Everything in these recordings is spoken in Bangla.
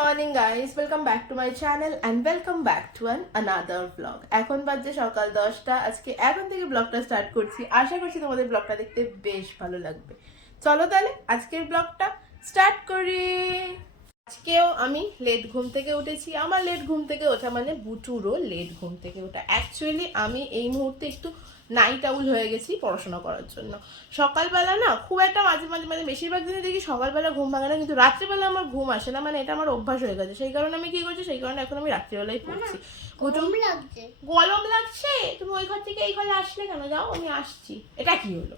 morning guys, welcome back to my channel and welcome back to another vlog. এখন বাজে সকাল 10টা। আজকে এখন থেকে ব্লগটা স্টার্ট করছি। আশা করছি তোমাদের ব্লগটা দেখতে বেশ ভালো লাগবে। চলো তাহলে আজকের ব্লগটা স্টার্ট করি। আজকেও আমি লেট ঘুম থেকে উঠেছি। আমার লেট ঘুম থেকে ওঠা মানে বুটুরও লেট ঘুম থেকে ওঠা। অ্যাকচুয়ালি আমি এই মুহূর্তে একটু নাইট আউল হয়ে গেছি পড়াশোনা করার জন্য। সকালবেলা না খুব একটা মাঝে মাঝে মানে বেশিরভাগ দিনে দেখি সকালবেলা ঘুম ভাঙে না, কিন্তু রাত্রিবেলা আমার ঘুম আসে না, মানে এটা আমার অভ্যাস হয়ে গেছে। সেই কারণে আমি কি করছি, সেই কারণে এখন আমি রাত্রিবেলায় পড়ছি। গরম লাগছে, তুমি ওই ঘর থেকে এই ঘরে আসলে কেন? যাও, আমি আসছি। এটা কি হলো?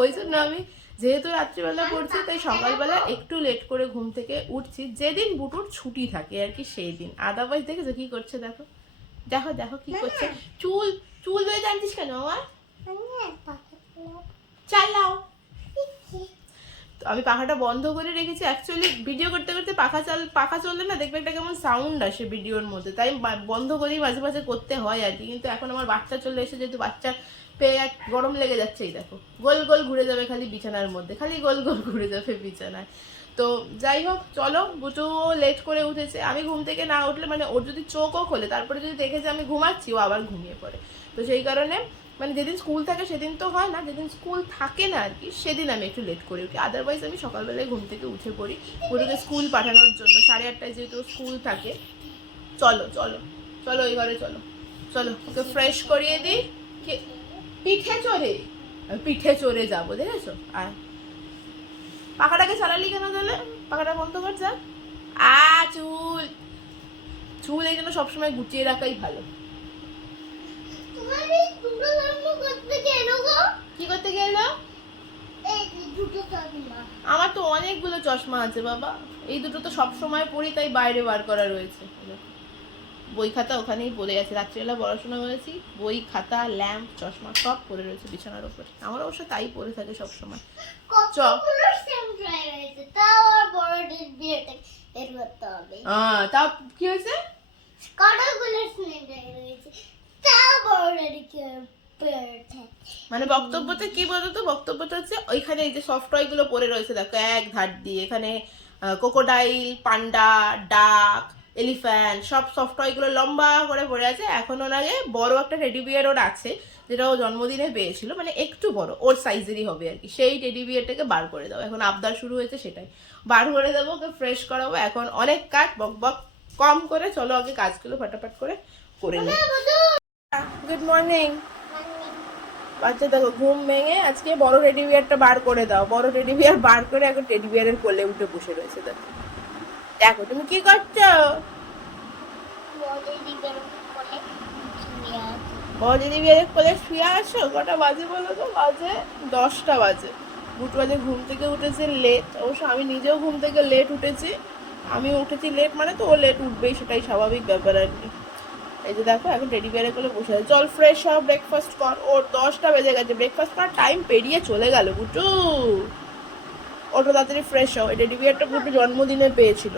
ওই জন্য আমি যেহেতু রাত্রিবেলা পড়ছি তাই সকালবেলা একটু লেট করে ঘুম থেকে উঠছি, যেদিন বুটুর ছুটি থাকে আর কি সেই দিন। আদারওয়াইজ দেখেছো কি করছে? দেখো দেখো দেখো কি করছে। চুল চুল ধরে টানছিস কেন আমার? চালাও। আমি পাখাটা বন্ধ করে রেখেছি। অ্যাকচুয়ালি ভিডিও করতে করতে পাখা চললে না দেখবে একটা কেমন সাউন্ড আসে ভিডিওর মধ্যে, তাই বন্ধ করেই মাঝে মাঝে করতে হয় আর কি। কিন্তু এখন আমার বাচ্চা চলে এসে যেহেতু বাচ্চার পেয়ে গরম লেগে যাচ্ছে, এই দেখো গোল গোল ঘুরে যাবে খালি বিছানার মধ্যে, খালি গোল গোল ঘুরে যাবে বিছানায়। তো যাই হোক, চলো। বুটু লেট করে উঠেছে। আমি ঘুম থেকে না উঠলে মানে ওর যদি চোখও খোলে তারপরে যদি দেখে যে আমি ঘুমাচ্ছি, ও আবার ঘুমিয়ে পড়ে। তো সেই কারণে মানে যেদিন স্কুল থাকে সেদিন তো হয় না, যেদিন স্কুল থাকে না আর কি সেদিন আমি একটু লেট করে উঠি। আদারওয়াইজ আমি সকালবেলায় ঘুম থেকে উঠে পড়ি বুটুকে স্কুল পাঠানোর জন্য। 8:30টায় যেহেতু স্কুল থাকে। চলো চলো চলো, ওই ঘরে চলো। চলো ওকে ফ্রেশ করিয়ে দিই। পিঠে চড়ে যাবো, দেখেছো? আর পাখাটাকে চালালি কেন তাহলে? পাখাটা বন্ধ কর যা। চুল চুল এই জন্য সবসময় গুটিয়ে রাখাই ভালো। কি করতে গেল? আমার তো অনেকগুলো চশমা আছে বাবা, এই দুটো তো সবসময় পরি, তাই বাইরে বার করা রয়েছে। বই খাতা ওখানেই পড়ে আছে, রাত্রিবেলা পড়াশোনা করেছি, বই খাতা ল্যাম্প চশমা সব পড়ে রয়েছে বিছানার উপরে। আমার অবশ্য তাই পড়ে থাকে সবসময়। তাও কি হয়েছে? মানে বক্তব্যতে কি বলতো? বক্তব্যটা হচ্ছে ওইখানে এই যে সফট টয় গুলো পড়ে রয়েছে দেখো এক ধার দিয়ে, এখানে ক্রোকোডাইল, পান্ডা, ডাক, এলিফ্যান্ট সব সফট টয় গুলো লম্বা করে পড়ে আছে। এখন ওর আগে বড় একটা টেডি বিয়ার ওর আছে, যেটা ও জন্মদিনে পেয়েছিল, মানে একটু বড় ওর সাইজেরই হবে আর কি। সেই টেডি বিয়ারটাকে বার করে দাও, এখন আবদার শুরু হয়েছে, সেটাই বার করে দেবো, ওকে ফ্রেশ করাবো। এখন অনেক কাজ, বক বক কম করে। চলো আগে কাজগুলো ফটাফট করে নিই। Good morning. বাচ্চা দেখো ঘুম ভেঙে আজকে বড় টেডি বিয়ারটা বার করে দাও। বড় টেডি বিয়ার বার করে এখন টেডি বিয়ারের কোলে উঠে বসে রয়েছে। দেখো দেখো তুমি কি করছো? বড় টেডি বিয়ারের কোলে শুয়ে আছো? কটা বাজে বলো তো? বাজে 10টা বাজে। বুটু বাজে ঘুম থেকে উঠেছে লেট। অবশ্য আমি নিজেও ঘুম থেকে লেট উঠেছি। আমি উঠেছি লেট মানে তো ও লেট উঠবেই, সেটাই স্বাভাবিক ব্যাপার আর কি। এই যে দেখো এখন টেডি বিয়ারের কোলে বসে আছে। চল ফ্রেশ হ, ব্রেকফাস্ট কর। ওর 10টা বেজে গেছে, ব্রেকফাস্ট করার টাইম পেরিয়ে চলে গেল। বুটু ওটা তাড়াতাড়ি ফ্রেশ হও। এই টেডি বিয়ারটা বুটু জন্মদিনে পেয়েছিল,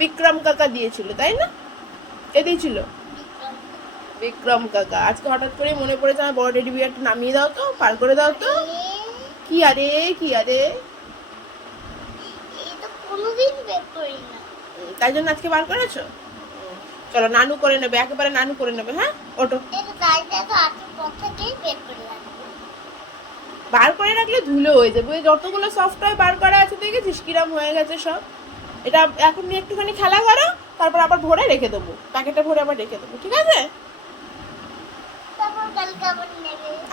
বিক্রম কাকা দিয়েছিল, তাই না? কে দিয়েছিল? বিক্রম কাকা। আজকে হঠাৎ করে মনে পড়েছে আমার বড় টেডি বিয়ারটা নামিয়ে দাও তো, পার করে দাও তো। কি আরে কি আরে, তাই জন্য আজকে বার করেছো? চলো নানু করে নেবে, একেবারে নানু করে নেবে। হ্যাঁ ওটো বার করে রাখলে ধুলো হয়ে যাবে। যতগুলো সফটওয়্যার বার করা আছে দেখেছিস কিরম হয়ে গেছে সব। এটা এখন নিয়ে একটুখানি খেলা করো, তারপর আবার ভরে রেখে দেবো, প্যাকেটে ভরে আবার রেখে দেবো, ঠিক আছে?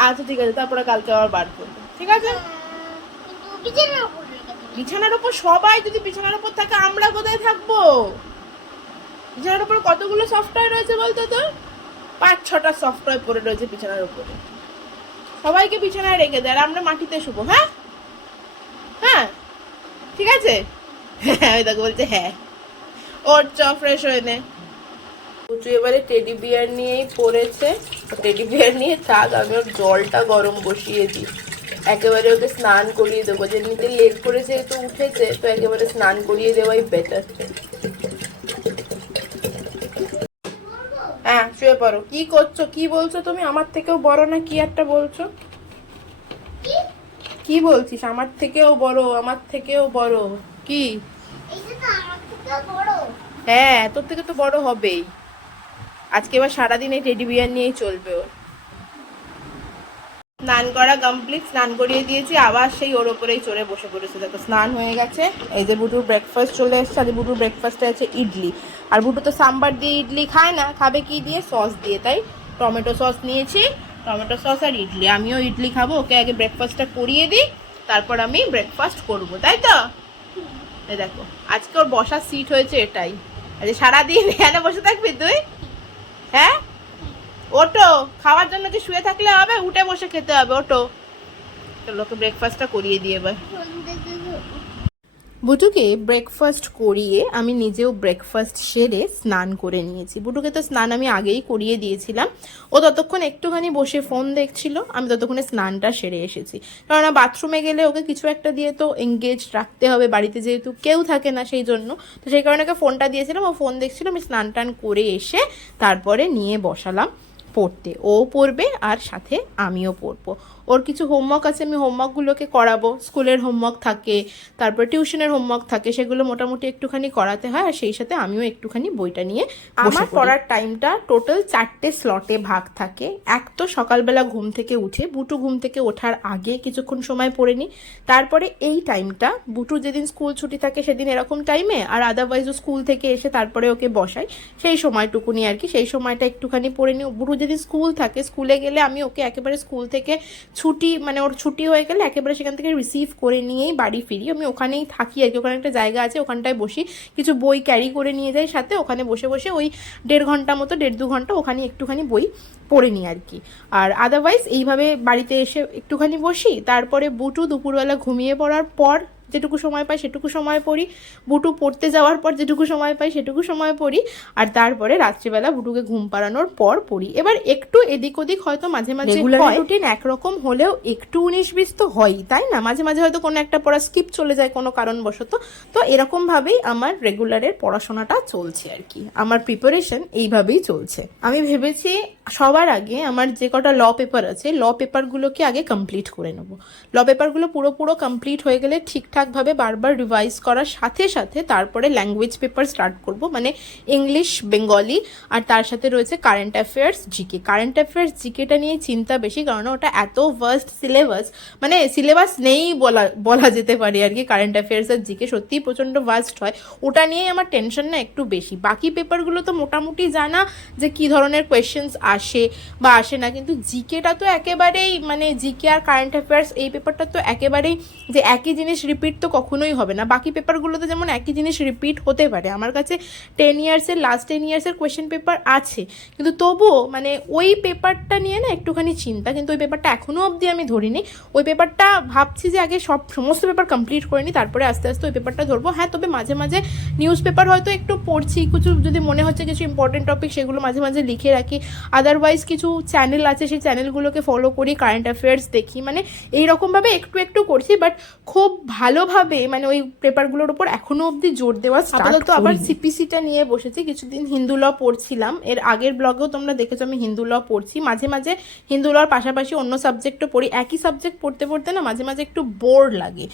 আচ্ছা ঠিক আছে, তারপরে কালকে আবার বার করবো, ঠিক আছে? বিছানার উপর সবাই যদি বিছানার উপর থাকে, আমরা কোথায় থাকবো? বিছানার উপর কতগুলো সফটওয়্যার রয়েছে বলতো তো? 5-6টা সফটওয়্যার পড়ে রয়েছে বিছানার উপরে। সবাইকে বিছানায় রেখে দেয় আর আমরা মাটিতে শুবো। হ্যাঁ হ্যাঁ ঠিক আছে। হ্যাঁ ওই দেখো বলছে হ্যাঁ। ওর ফ্রেশ হয়ে নে। পুচু এবারে টেডি বিয়ার নিয়েই পড়েছে। টেডি বিয়ার নিয়ে থাক, আমি ওর জলটা গরম বসিয়ে দিই। একেবারে ওকে স্নান করিয়ে দেবো, যেমনিতে লেট করেছে তো উঠেছে, তো একেবারে স্নান করিয়ে দেওয়াই বেটার। হ্যাঁ শুয়ে পড়ো। কি করছো? কি বলছো তুমি? আমার থেকেও বড় না কি একটা বলছো? কি বলছিস? আমার থেকেও বড়, আমার থেকেও বড় কি? হ্যাঁ, তোর থেকে তো বড় হবেই। আজকে এবার সারাদিন এই টেডি বিয়ার নিয়েই চলবে ওর। স্নান করা কমপ্লিট, স্নান করিয়ে দিয়েছি, আবার সেই ওর ওপরেই চড়ে বসে পড়েছে। দেখো স্নান হয়ে গেছে, এই যে বুটুর ব্রেকফাস্ট চলে এসছে। আর বুটুর ব্রেকফাস্টে আছে ইডলি। আর বুটু তো সাম্বার দিয়ে ইডলি খায় না, খাবে কি দিয়ে? সস দিয়ে। তাই টমেটো সস নিয়েছি, টমেটো সস আর ইডলি। আমিও ইডলি খাবো, ওকে আগে ব্রেকফাস্টটা করিয়ে দিই, তারপর আমি ব্রেকফাস্ট করবো, তাই তো? এই দেখো আজকে ওর বসার সিট হয়েছে এটাই। আজকে সারাদিন এখানে বসে থাকবি তুই? হ্যাঁ, ওটো। খাওয়ার জন্য কি শুয়ে থাকলে হবে? উঠে বসে খেতে হবে, ওটো। চলো ওকে ব্রেকফাস্টটা করিয়ে দিয়ে এবার। বুটুকে ব্রেকফাস্ট করিয়ে আমি নিজেও ব্রেকফাস্ট সেরে স্নান করে নিয়েছি। বুটুকে তো স্নান আমি আগেই করিয়ে দিয়েছিলাম। ও ততক্ষণ একটুখানি বসে ফোন দেখছিল, আমি ততক্ষণে স্নানটা সেরে এসেছি। কেননা বাথরুমে গেলে ওকে কিছু একটা দিয়ে তো এঙ্গেজ রাখতে হবে, বাড়িতে যেহেতু কেউ থাকে না সেই জন্য। তো সেই কারণে ওকে ফোনটা দিয়েছিলাম, ও ফোন দেখছিল। আমি স্নান টান করে এসে তারপরে নিয়ে বসালাম পড়তে। ও পড়বে আর সাথে আমিও পড়বো। ওর কিছু হোমওয়ার্ক আছে, আমি হোমওয়ার্কগুলোকে করাবো। স্কুলের হোমওয়ার্ক থাকে, তারপর টিউশনের হোমওয়ার্ক থাকে, সেগুলো মোটামুটি একটুখানি করাতে হয়। আর সেই সাথে আমিও একটুখানি বইটা নিয়ে আমার পড়ার টাইমটা টোটাল 4টে স্লটে ভাগ থাকে। এক তো সকালবেলা ঘুম থেকে উঠে, বুটু ঘুম থেকে ওঠার আগে কিছুক্ষণ সময় পড়ে নিই। তারপরে এই টাইমটা বুটু যেদিন স্কুল ছুটি থাকে সেদিন এরকম টাইমে, আর আদারওয়াইজও স্কুল থেকে এসে তারপরে ওকে বসাই, সেই সময়টুকুনি আর কি। সেই সময়টা একটুখানি পড়ে নিই। বুটু যেদিন স্কুল থাকে, স্কুলে গেলে আমি ওকে একেবারে স্কুল থেকে ছুটি, মানে ওর ছুটি হয়ে গেলে একেবারে সেখান থেকে রিসিভ করে নিয়েই বাড়ি ফিরি। আমি ওখানেই থাকি আর কি, ওখানে একটা জায়গা আছে, ওখানটায় বসি, কিছু বই ক্যারি করে নিয়ে যাই সাথে। ওখানে বসে বসে ওই 1.5 ঘন্টা মতো, 1.5-2 ঘন্টা ওখানে একটুখানি বই পড়ে নিই আর কি। আর আদারওয়াইজ এইভাবে বাড়িতে এসে একটুখানি বসি। তারপরে বুটু দুপুরবেলা ঘুমিয়ে পড়ার পর যেটুকু সময় পাই সেটুকু সময় পড়ি, বুটু পড়তে যাওয়ার পর যেটুকু সময় পাই সেটুকু সময় পড়ি, আর তারপরে রাত্রিবেলা বুটুকে ঘুম পাড়ানোর পর পড়ি। এবার একটু এদিক ওদিক হয়তো মাঝে মাঝে হয়, রুটিন একরকম হলেও একটু 19-20 তো হয়ই, তাই না? মাঝে মাঝে হয়তো কোনো একটা পড়া স্কিপ চলে যায় কোনো কারণবশত। তো এরকমভাবেই আমার রেগুলারের পড়াশোনাটা চলছে আর কি, আমার প্রিপারেশন এইভাবেই চলছে। আমি ভেবেছি সবার আগে আমার যে কটা ল পেপার আছে, ল পেপারগুলোকে আগে কমপ্লিট করে নেবো। ল পেপারগুলো পুরো কমপ্লিট হয়ে গেলে ঠিকঠাকভাবে বারবার রিভাইজ করার সাথে সাথে তারপরে ল্যাঙ্গুয়েজ পেপার স্টার্ট করব, মানে ইংলিশ, বেঙ্গলি, আর তার সাথে রয়েছে current affairs, GK. Current affairs জিকেটা নিয়ে চিন্তা বেশি, কারণ ওটা এত ভাস্ট সিলেবাস, মানে সিলেবাস নেই বলা যেতে পারে আর কি। কারেন্ট অ্যাফেয়ার্স আর জিকে সত্যিই প্রচণ্ড ভাস্ট হয়, ওটা নিয়েই আমার টেনশন না একটু বেশি। বাকি পেপারগুলো তো মোটামুটি জানা যে কী ধরনের কোয়েশ্চেন্স আসে বা আসে না, কিন্তু জিকেটা তো একেবারেই, মানে জিকে আর কারেন্ট অ্যাফেয়ার্স এই পেপারটা তো একেবারেই যে একই জিনিস রিপিট তো কখনোই হবে না। বাকি পেপারগুলোতে যেমন একই জিনিস রিপিট হতে পারে, আমার কাছে 10 ইয়ার্সের, লাস্ট 10 ইয়ার্সের কোয়েশ্চেন পেপার আছে, কিন্তু তবুও মানে ওই পেপারটা নিয়ে না একটুখানি চিন্তা। কিন্তু ওই পেপারটা এখনও অবধি আমি ধরিনি। ওই পেপারটা ভাবছি যে আগে সমস্ত পেপার কমপ্লিট করে নিই, তারপরে আস্তে আস্তে ওই পেপারটা ধরবো। হ্যাঁ, তবে মাঝে মাঝে নিউজ পেপার হয়তো একটু পড়ছি, কিছু যদি মনে হচ্ছে কিছু ইম্পর্টেন্ট টপিক সেগুলো মাঝে মাঝে লিখে রাখি। আদারওয়াইজ কিছু চ্যানেল আছে, সেই চ্যানেলগুলোকে ফলো করি, কারেন্ট অ্যাফেয়ার্স দেখি, মানে এইরকমভাবে একটু একটু করছি। বাট খুব ভালোভাবে মানে ওই পেপারগুলোর উপর এখনো অবধি জোর দেওয়া আপাতত। আবার সিপিসিটা নিয়ে বসেছি, কিছুদিন হিন্দু ল পড়ছিলাম, এর আগের ব্লগেও তোমরা দেখেছো আমি হিন্দু ল পড়ছি। মাঝে মাঝে হিন্দু লর পাশাপাশি অন্য সাবজেক্টও পড়ি। একই সাবজেক্ট পড়তে পড়তে না মাঝে মাঝে একটু বোর লাগে।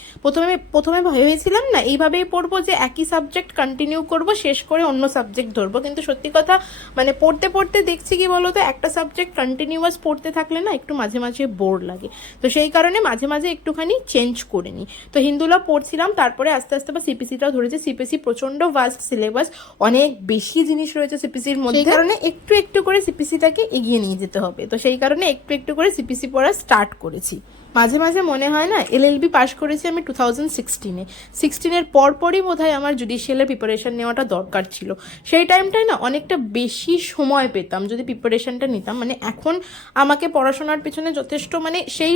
প্রথমে ভেবেছিলাম না এইভাবেই পড়বো, যে একই সাবজেক্ট কন্টিনিউ করব, শেষ করে অন্য সাবজেক্ট ধরবো, কিন্তু সত্যি কথা মানে পড়তে পড়তে দেখছি কি বলতো, একটা সাবজেক্ট কন্টিনিউয়াস পড়তে থাকলে না একটু মাঝে মাঝে বোর লাগে। তো সেই কারণে মাঝে মাঝে একটুখানি চেঞ্জ করে নিই। তো হিন্দু ল পড়ছিলাম, তারপরে আস্তে আস্তে বা সিপিসিটাও ধরেছে। সিপিসি প্রচন্ড ভাস্ট সিলেবাস, অনেক বেশি জিনিস রয়েছে সিপিসির মধ্যে, সেই কারণে একটু একটু করে সিপিসিটাকে এগিয়ে নিয়ে যেতে হবে। তো সেই কারণে একটু একটু করে সিপিসি পড়া স্টার্ট করেছি। মাঝে মাঝে মনে হয় না এলএলবি পাশ করেছি আমি 2016-এ, 16-এর পরপরই বোধহয় আমার জুডিশিয়ালের প্রিপারেশন নেওয়াটা দরকার ছিল। সেই টাইমটায় না অনেকটা বেশি সময় পেতাম যদি প্রিপারেশনটা নিতাম। মানে এখন আমাকে পড়াশোনার পিছনে যথেষ্ট, মানে সেই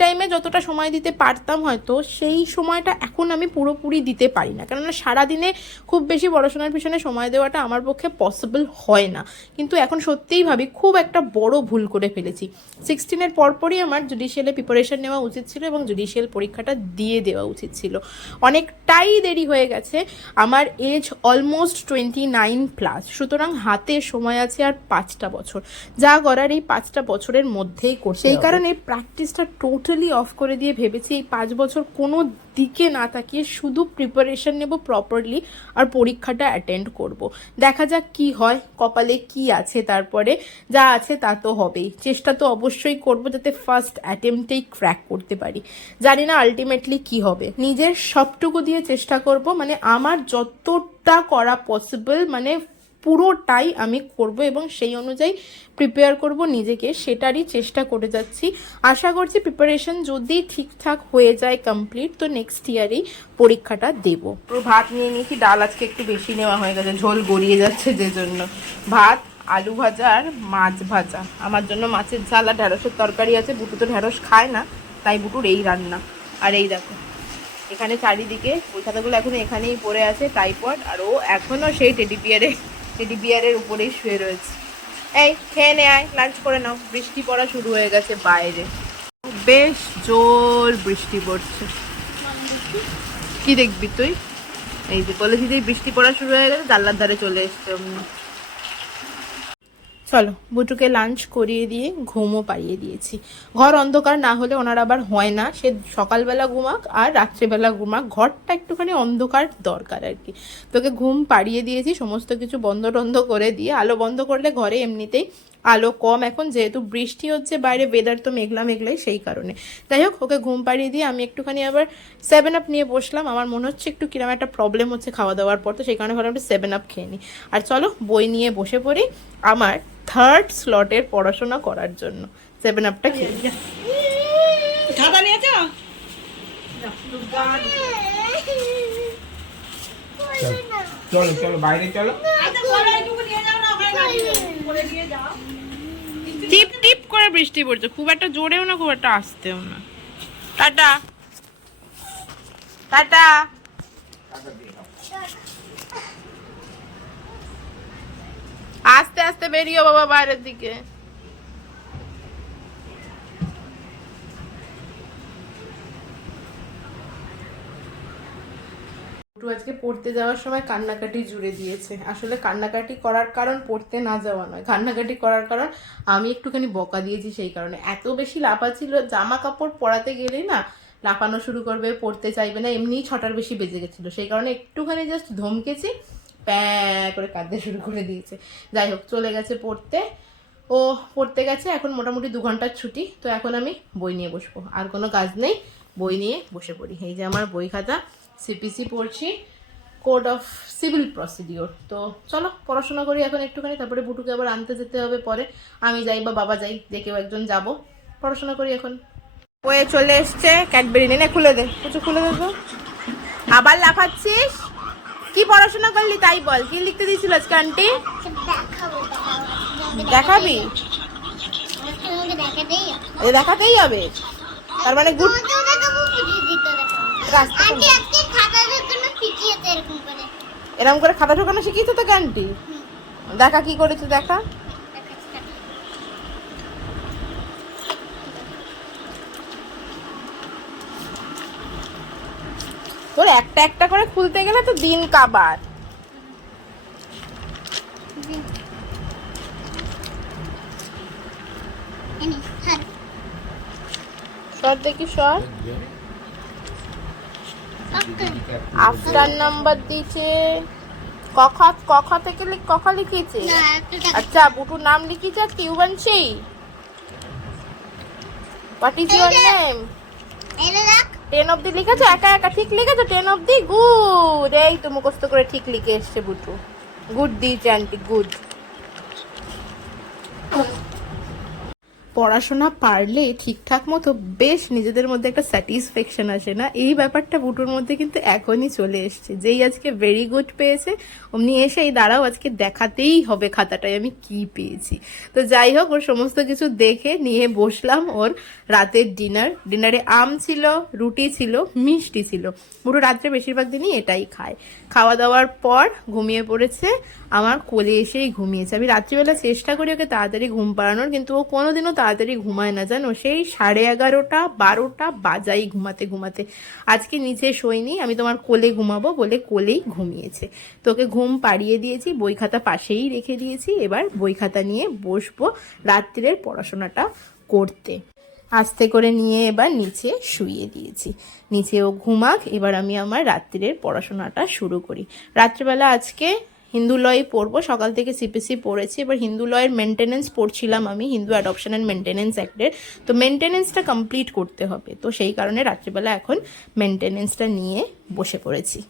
টাইমে যতটা সময় দিতে পারতাম হয়তো, সেই সময়টা এখন আমি পুরোপুরি দিতে পারি না, কেননা সারাদিনে খুব বেশি পড়াশোনার পিছনে সময় দেওয়াটা আমার পক্ষে পসিবল হয় না। কিন্তু এখন সত্যিই ভাবি খুব একটা বড় ভুল করে ফেলেছি। 16-এর পরপরই আমার জুডিশিয়ালে প্রিপারেশন নেওয়া উচিত ছিল এবং জুডিশিয়াল পরীক্ষাটা দিয়ে দেওয়া উচিত ছিল। অনেকটাই দেরি হয়ে গেছে, আমার এজ অলমোস্ট 29+, সুতরাং হাতে সময় আছে আর 5টা বছর। যা করার এই 5টা বছরের মধ্যেই করতে, সেই কারণে প্র্যাকটিসটা টোটালি অফ করে দিয়ে ভেবেছি এই 5 বছর কোনো দিকে না তাকিয়ে শুধু প্রিপারেশন নেব প্রপারলি আর পরীক্ষাটা অ্যাটেন্ড করব। দেখা যাক কি হয়, কপালে কি আছে, তারপরে যা আছে তা তো হবেই। চেষ্টা তো অবশ্যই করব যাতে ফার্স্ট অ্যাটেম্পটেই ক্র্যাক করতে পারি। জানি না আলটিমেটলি কি হবে, নিজের সবটুকু দিয়ে চেষ্টা করব, মানে আমার যতটা করা পসিবল মানে পুরোটাই আমি করব এবং সেই অনুযায়ী প্রিপেয়ার করব নিজেকে, সেটারই চেষ্টা করে যাচ্ছি। আশা করছি প্রিপারেশন যদি ঠিকঠাক হয়ে যায় কমপ্লিট, তো নেক্সট ইয়ারেই পরীক্ষাটা দেব। পুরো ভাত নিয়ে নিয়েছি, ডাল আজকে একটু বেশি নেওয়া হয়ে গেছে, ঝোল গড়িয়ে যাচ্ছে যে জন্য। ভাত, আলু ভাজা আর মাছ ভাজা। আমার জন্য মাছের ঝাল আর ঢ্যাঁড়সের তরকারি আছে। বুটু তো ঢ্যাঁড়স খায় না, তাই বুটুর এই রান্না। আর এই দেখো এখানে চারিদিকে ওই খাতাগুলো এখনো এখানেই পড়ে আছে, টাইপড, আর ও এখনো সেই টেডি বিয়ারের উপরেই শুয়ে রয়েছে। এই খেয়ে নে, আয় লাঞ্চ করে নাও। বৃষ্টি পড়া শুরু হয়ে গেছে বাইরে, বেশ জোর বৃষ্টি পড়ছে। কি দেখবি তুই? এই যে বলেছি যে বৃষ্টি পড়া শুরু হয়ে গেছে, জানলার ধারে চলে এসছে অমনি। চলো বুটুকে লাঞ্চ করিয়ে দিয়ে ঘুমও পাড়িয়ে দিয়েছি। ঘর অন্ধকার না হলে ওনার আবার হয় না, সে সকালবেলা ঘুমাক আর রাত্রেবেলা ঘুমাক, ঘরটা একটুখানি অন্ধকার দরকার আর কি। তোকে ঘুম পাড়িয়ে দিয়েছি, সমস্ত কিছু বন্ধ টন্ধ করে দিয়ে। আলো বন্ধ করলে ঘরে এমনিতেই আলো কম এখন, যেহেতু বৃষ্টি হচ্ছে বাইরে, ওয়েদার তো মেঘলা মেঘলাই, সেই কারণে। যাই হোক, ওকে ঘুম পাড়িয়ে দিয়ে আমি একটুখানি আবার 7 আপ নিয়ে বসলাম। আমার মনে হচ্ছে একটু কিরম একটা প্রবলেম হচ্ছে খাওয়া দাওয়ার পর, তো সেই কারণে ভাবলাম একটু 7 আপ খেয়ে নিই। আর চলো বই নিয়ে বসে পড়ি আমার থার্ড স্লটের পড়াশোনা করার জন্য। 7 আপটা খেয়ে খাতা নিয়েছো? চলো চলো বাইরে চলো। টিপ টিপ করে বৃষ্টি পড়ছে, খুব একটা জোরেও না খুব একটা আস্তেও না। Tata tata. আস্তে আস্তে বেরিও বাবা বাইরের দিকে। আজকে পড়তে যাওয়ার সময় কান্নাকাটি জুড়ে দিয়েছে। আসলে কান্নাকাটি করার কারণ পড়তে না যাওয়া নয়, কান্নাকাটি করার কারণ আমি একটুখানি বকা দিয়েছি, সেই কারণে। এত বেশি লাফাচ্ছিল, জামা কাপড় পরাতে গেলেই না লাফানো শুরু করবে, পড়তে চাইবে না। এমনিই 6টার বেশি বেজে গেছিলো, সেই কারণে একটুখানি জাস্ট ধমকেছি, প্যাঁ করে কাঁদতে শুরু করে দিয়েছে। যাই হোক, চলে গেছে পড়তে। ও পড়তে গেছে, এখন মোটামুটি 2 ঘন্টার ছুটি। তো এখন আমি বই নিয়ে বসবো, আর কোনো কাজ নেই, বই নিয়ে বসে পড়ি। এই যে আমার বই খাতা, সিপিসি পড়ছি, কোড অফ সিভিল প্রসিডিওর। তো চলো পড়াশোনা করি এখন একটুখানি, তারপরে বুটুকে আবার আনতে যেতে হবে পরে। আমি যাই বা বাবা যাই, যে কেউ একজন যাব। পড়াশোনা করি এখন। বইয়ে চলে এসছে, ক্যাডবেরি নে খুলে দে, কিছু খুলে দেবো। আবার লাফাচ্ছিস? কি পড়াশোনা করলি তাই বল, কি লিখতে দিয়েছিল আজকে আন্টি? দেখাবি? দেখাতেই হবে, তার মানে গুড। এরকম করে খাতা ঢোকানো শিখিয়েছে তোকে আন্টি? দেখা কি করেছে, দেখা। তোর একটা একটা করে খুলতে গেলে তো দিন কাবার। সর দেখি, সর। আফটার নাম্বার দিয়েছে, কখ থেকে কখ লিখেছে। আচ্ছা, বুটুর নাম লিখেছে টিউবানসি। What is your name? 10 অবধি লিখেছো, একা একা ঠিক লিখেছো 10 অবধি? গুড, এই তো মুখস্থ করে ঠিক লিখে এসছে বুটু। গুড দিয়েছে আন্টি, গুড। পড়াশোনা পারলে ঠিকঠাক মতো বেশ নিজেদের মধ্যে একটা স্যাটিসফ্যাকশন আসে না, এই ব্যাপারটা বুটুর মধ্যে কিন্তু এখনই চলে এসছে। যেই আজকে ভেরি গুড পেয়েছে, অমনি এসে এই দাঁড়াও আজকে দেখাতেই হবে খাতাটায় আমি কি পেয়েছি। তো যাই হোক, ওর সমস্ত কিছু দেখে নিয়ে বসলাম ওর রাতের ডিনারে আম ছিল, রুটি ছিল, মিষ্টি ছিল। বুটু রাত্রে বেশিরভাগ দিনই এটাই খায়। খাওয়া দাওয়ার পর ঘুমিয়ে পড়েছে, আমার কোলে এসেই ঘুমিয়েছে। আমি রাত্রিবেলা চেষ্টা করি ওকে তাড়াতাড়ি ঘুম পাড়ানোর, কিন্তু ও কোনোদিনও তাড়াতাড়ি ঘুমায় না জানো, সেই 11:30 12টা বাজাই ঘুমাতে ঘুমাতে। আজকে নিচে শোয়নি, আমি তোমার কোলে ঘুমাবো বলে কোলেই ঘুমিয়েছে। তোকে ঘুম পাড়িয়ে দিয়েছি, বই খাতা পাশেই রেখে দিয়েছি। এবার বই খাতা নিয়ে বসবো রাত্রিরের পড়াশোনাটা করতে। আস্তে করে নিয়ে এবার নিচে শুইয়ে দিয়েছি, নিচেও ঘুমাক। এবার আমি আমার রাত্রির পড়াশোনাটা শুরু করি। রাত্রিবেলা আজকে হিন্দু লই পড়বো, সকাল থেকে সিপিসি পড়েছি। এবার হিন্দু লয়ের মেনটেনেন্স পড়ছিলাম আমি, হিন্দু অ্যাডপশন অ্যান্ড মেনটেনেন্স অ্যাক্টের। তো মেনটেনেন্সটা কমপ্লিট করতে হবে, তো সেই কারণে রাত্রিবেলা এখন মেনটেনেন্সটা নিয়ে বসে পড়েছি।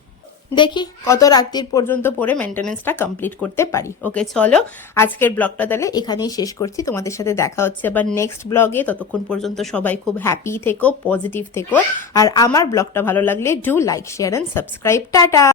দেখি কত রাত্রির পর্যন্ত পড়ে মেনটেনেন্সটা কমপ্লিট করতে পারি। ওকে চলো, আজকের ব্লগটা তাহলে এখানেই শেষ করছি। তোমাদের সাথে দেখা হচ্ছে আবার নেক্সট ব্লগে। ততক্ষণ পর্যন্ত সবাই খুব হ্যাপি থেকো, পজিটিভ থেকো। আর আমার ব্লগটা ভালো লাগলে do like, share and subscribe. Tata.